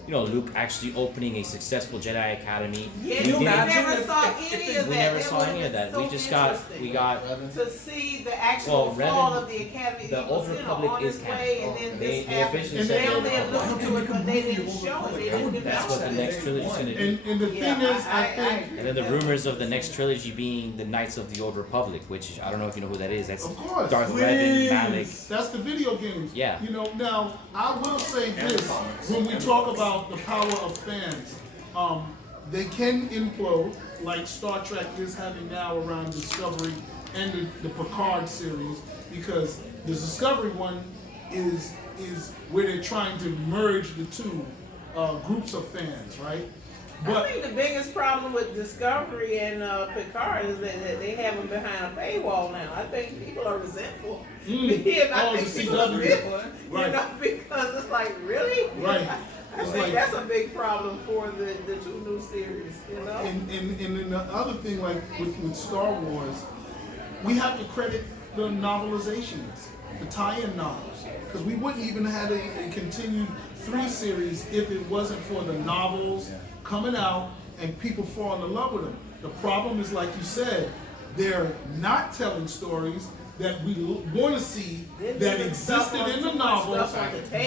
Luke actually opening a successful Jedi Academy. Yeah, we we didn't- never saw any of that. we never That saw would've any of been that. so We just got interesting to see the actual Well, fall Revan- of the academy. the He was, Old Republic on is his way, canon. and then They- this they happened. officially And said they that. only alluded to it, but they didn't show it. They didn't That's what the develop next it. trilogy is gonna do. And the Yeah, thing is, I think, And then the rumors of the next trilogy being the Knights of the Old Republic, which I don't know if you know who that is. That's Of course. Darth Revan, Malik. that's the video games. Yeah. Now, I will say this, when we talk about the power of fans, they can implode, like Star Trek is having now around Discovery and the Picard series, because the Discovery one is where they're trying to merge the two groups of fans, right? I think the biggest problem with Discovery and Picard is that they have them behind a paywall now. I think people are resentful. Mm. Yeah, I Oh, think the people are CW. resentful, Right. because it's like, really? Right. I think that's a big problem for the two new series, you know? And then the other thing, like with Star Wars, we have to credit the novelizations, the tie-in novels, because we wouldn't even have a continued 3 series if it wasn't for the novels coming out and people falling in love with them. The problem is, like you said, they're not telling stories that we want to see that existed in the novels,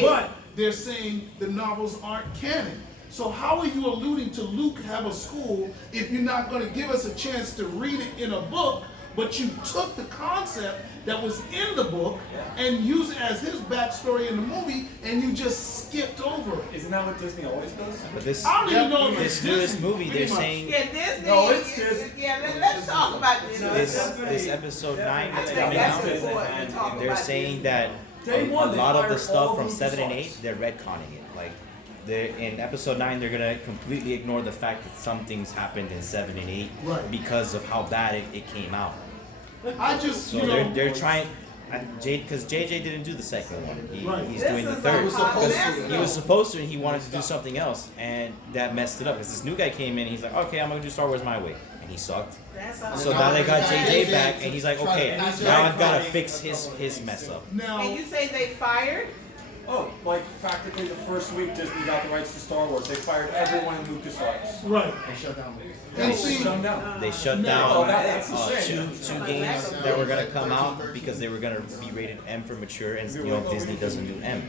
but they're saying the novels aren't canon. So how are you alluding to Luke have a school if you're not going to give us a chance to read it in a book, but you took the concept that was in the book and used it as his backstory in the movie, and you just skipped over it? Isn't that what Disney always does? But this I don't even know if it's this newest Disney, movie, they're pretty much. saying Yeah, Disney. No, it's Disney. Yeah, let's talk about this. this episode 9 I that's think coming that's out. important to talk They're about saying Disney. that Day a one, they lot of the fired stuff all from of 7 and Lucasarts. 8, they're retconning it. Like, in episode 9, they're gonna completely ignore the fact that some things happened in 7 and 8 Right. because of how bad it came out. I just, So you know, they're trying. Because JJ didn't do the second one. Right. He's This doing the is third. a hot mess, He was supposed to, and he wanted to do something else, and that messed it up. Because this new guy came in, and he's like, okay, I'm gonna do Star Wars my way, and he sucked. That's all. So now they got JJ back, and he's like, okay, now I've got to fix his mess up. now, And you say they fired? Oh, like practically the first week Disney got the rights to Star Wars, they fired everyone in LucasArts. right. They shut down. And They see, shut them down. They shut Oh, down that's the two same. games that were gonna come out because they were gonna be rated M for mature, and you know Disney doesn't do M.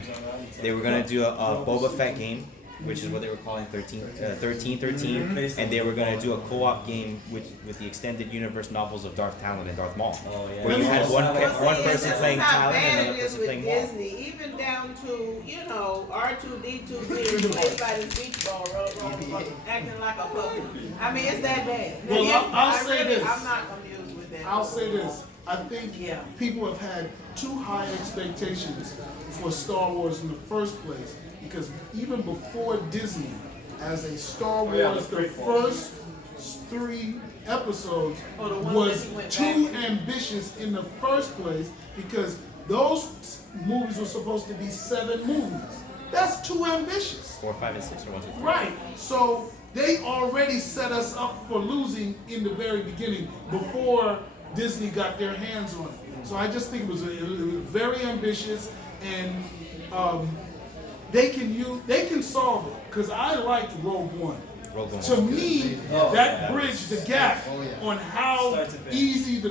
They were gonna do a Boba Fett game, which is what they were calling 1313, and they were gonna do a co-op game with the extended universe novels of Darth Talon and Darth Maul, Oh, yeah. where you had one Well, one see, person this is playing how Talon and bad another it is person with playing Maul. Disney, even down to, you know, R2D2 being played by the beach ball, acting like a puppet. I mean, it's that bad. Well, Yeah, I'll I say really- this. I'm not amused with that. I'll say this. I think Yeah. people have had too high expectations for Star Wars in the first place, because even before Disney, as a Star Wars, yeah, the the prequels. first 3 episodes Oh, the one was that he went too back. ambitious in the first place, because those movies were supposed to be 7 movies. That's too ambitious. 4, 5, and 6, or 1, 2, 3. Right. So they already set us up for losing in the very beginning before Disney got their hands on it. So I just think it was very ambitious, and they can solve it, because I liked Rogue One. Rogue One To was me, that bridged the gap on how Start to finish. easy the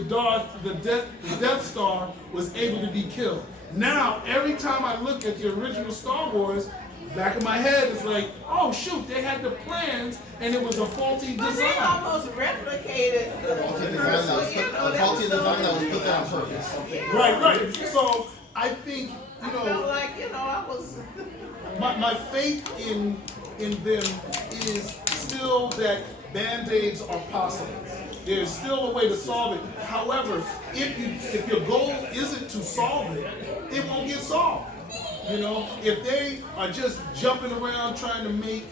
Death Star was able to be killed. Now, every time I look at the original Star Wars, back of my head is like, oh shoot, they had the plans and it was a faulty But they design. almost replicated the first one, you know, that was so put there on purpose. Right. So I think, I you felt know, like, you know, I was. my faith in them is still that Band-Aids are possible. There's still a way to solve it. However, if your goal isn't to solve it, it won't get solved. You know, if they are just jumping around trying to make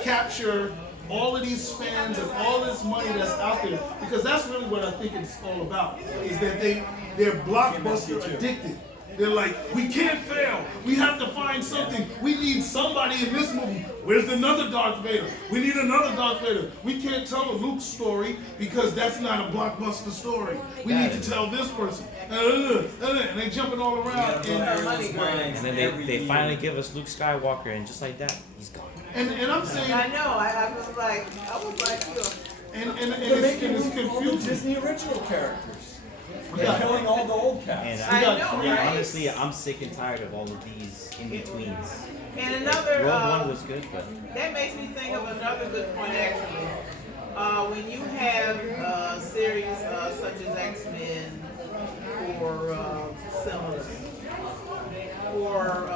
capture all of these fans and all this money that's out there, because that's really what I think it's all about, is that they're blockbuster addicted. They're like, we can't fail. We have to find something. We need somebody in this movie. Where's another Darth Vader? We need another Darth Vader. We can't tell a Luke story because that's not a blockbuster story. We need to tell this person. And they jumping all around. And then they finally give us Luke Skywalker, and just like that, he's gone. And I'm saying, I know, I was like, you know. and They're making it's all the confusing. Disney original characters. They're Yeah. killing all the old cast. And I know, yeah, right? honestly, I'm sick and tired of all of these in betweens. And another, Rogue One was good, but that makes me think of another good point actually. When you have series such as X-Men or similar, or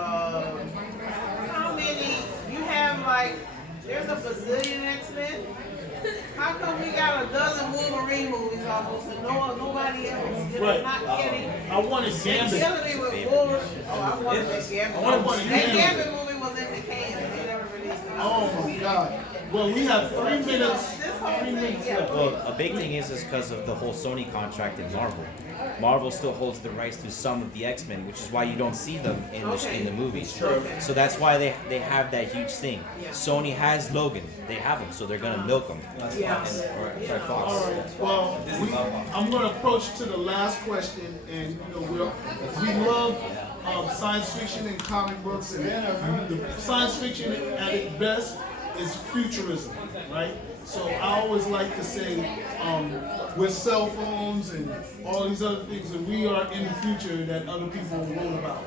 how many, you have like, there's a bazillion X-Men. How come we got a dozen Wolverine movies almost and nobody else? Did Right. they not getting? I wanted They Gambit. killing me with Wolverine. Oh, I wanted that Gambit. I wanted That Gambit. Gambit movie was in the can. They never released it. Oh my God. Well, we have 3 minutes. This whole 3 thing, minutes yeah. left. Well, a big thing is because of the whole Sony contract in Marvel. Marvel still holds the rights to some of the X-Men, which is why you don't see them in the movies. True. So that's why they have that huge thing. Sony has Logan. They have him, so they're gonna milk him. Yeah. Or Fox. All right. Well, I'm going to approach to the last question, and we love science fiction and comic books, and the science fiction at its best is futurism, right? So I always like to say, with cell phones and all these other things, that we are in the future that other people wrote about.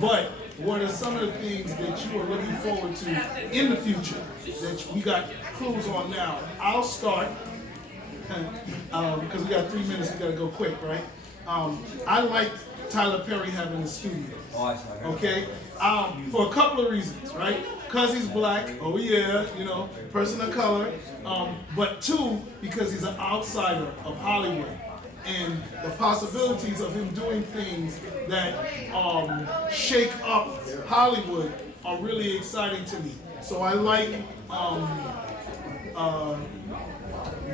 But what are some of the things that you are looking forward to in the future that we got clues on now? I'll start, because we got 3 minutes, we got to go quick, right? I like Tyler Perry having a studio. Oh, I saw her. Okay, for a couple of reasons, right? Because he's black, oh yeah, person of color. But two, because he's an outsider of Hollywood, and the possibilities of him doing things that shake up Hollywood are really exciting to me. So I like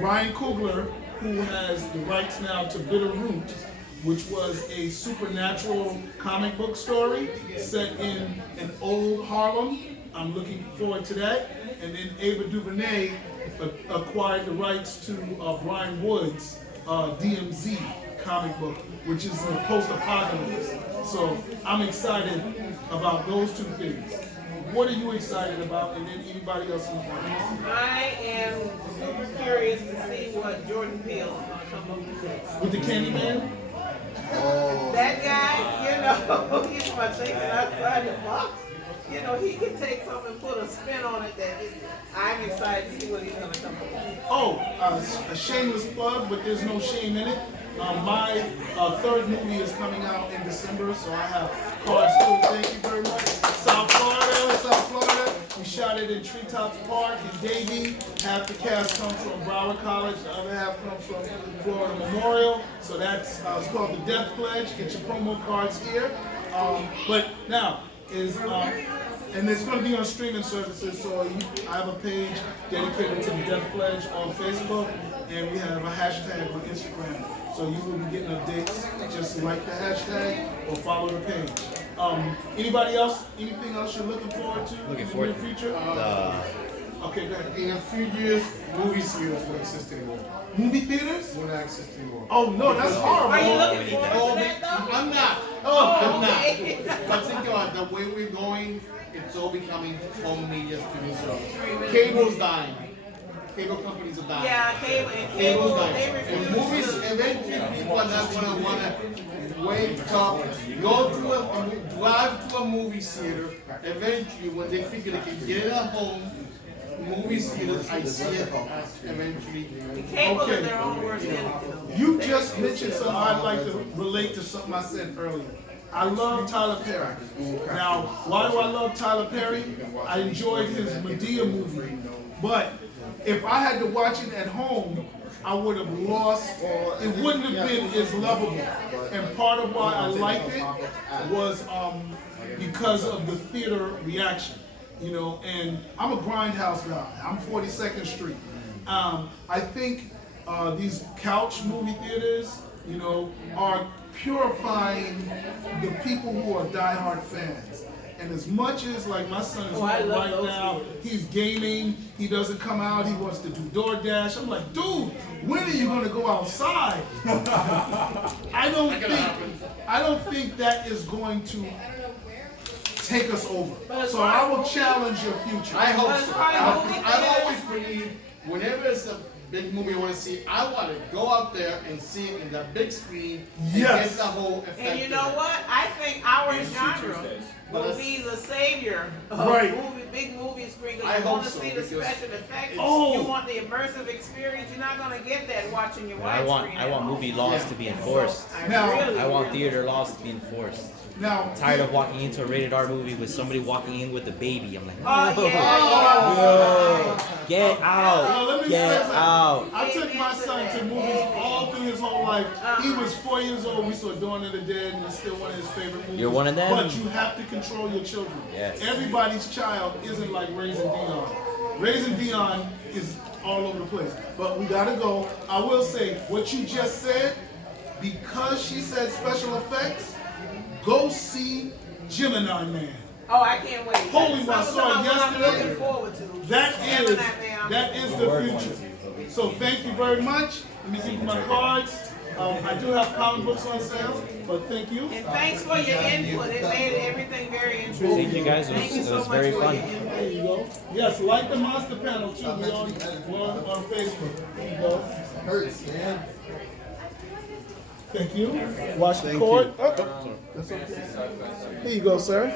Ryan Coogler, who has the rights now to Bitterroot, which was a supernatural comic book story set in an old Harlem. I'm looking forward to that. And then Ava DuVernay acquired the rights to Brian Wood's DMZ comic book, which is a post-apocalypse. So I'm excited about those two things. What are you excited about? And then anybody else in the audience? I am super curious to see what Jordan Peele is going to come up with next. With the Candyman? That guy, he's my thinking outside the box. He can take something and put a spin on it I'm excited to see what he's going to come up with. Oh, a shameless plug, but there's no shame in it. My third movie is coming out in December, so I have cards too. Thank you very much. South Florida. We shot it in Treetops Park in Davie. Half the cast comes from Broward College, the other half comes from Florida Memorial. So that's it's called the Death Pledge. Get your promo cards here. But now and it's going to be on streaming services. So I have a page dedicated to the Death Pledge on Facebook, and we have a hashtag on Instagram. So you will be getting updates. Just like the hashtag or follow the page. Anybody else? Anything else you're looking forward to in the near future? Okay, go ahead. In a few years, movie theaters won't exist anymore. Movie theaters? Will not exist anymore. Oh no, that's horrible. Are you looking forward to that, though? I'm not. I'm not. But think about the way we're going. It's all becoming home media streaming service. Cable's dying. Cable companies are dying. Yeah, Cable's dying. they And refuse movies, to. eventually, people are not gonna wanna wake up, go to drive to a movie theater. Eventually, when they figure they can get it at home, movie theaters, I see it eventually. Cable Okay. is their own worst enemy. You just mentioned something I'd like to relate to something I said earlier. I love Tyler Perry. Now, why do I love Tyler Perry? I enjoyed his Medea movie, but if I had to watch it at home, I would have lost, it wouldn't have been as lovable. And part of why I liked it was because of the theater reaction. And I'm a Grindhouse guy. I'm 42nd Street. I think these couch movie theaters, are purifying the people who are diehard fans. And as much as like my son is I home love right those now, he's gaming, he doesn't come out, he wants to do DoorDash. I'm like, dude, when are you gonna go outside? I don't think that is going to take us over. So I will challenge your future. I hope But so. probably I've always believed whenever it's a big movie I want to see, I want to go out there and see it in the big screen and Yes. get the whole effect. And you of know it. what? I think our And genre Tuesdays. will be the savior of Right. big movie screen. I You hope want to so, see the because special effects. Oh. You want the immersive experience. You're not going to get that watching your I want widescreen. movie laws Yeah. to be enforced. Now- I want theater laws to be enforced. Now, Tired of walking into a rated R movie with somebody walking in with a baby. I'm like, Oh, yeah. get out, let me get say something. out. I took my son to movies all through his whole life. He was 4 years old. We saw Dawn of the Dead, and it's still one of his favorite movies. You're one of them? But you have to control your children. Yes. Everybody's child isn't like Raising Dion. Raising Dion is all over the place. But we gotta go. I will say, what you just said, because she said special effects, go see Gemini Man. Oh, I can't wait. Holy, I Something saw it I'm yesterday. looking forward to. That is the future. So thank you very much. Let me see my cards. I do have comic books on sale, but thank you. And thanks for your input. It made everything very interesting. Thank you guys. Thank you It so was much very for fun. your input. There you go. Yes, like the Monster Panel too. We're on Facebook. There you go. Hurts, man. Thank you. Watch the cord. Oh, that's okay. Here you go, sir.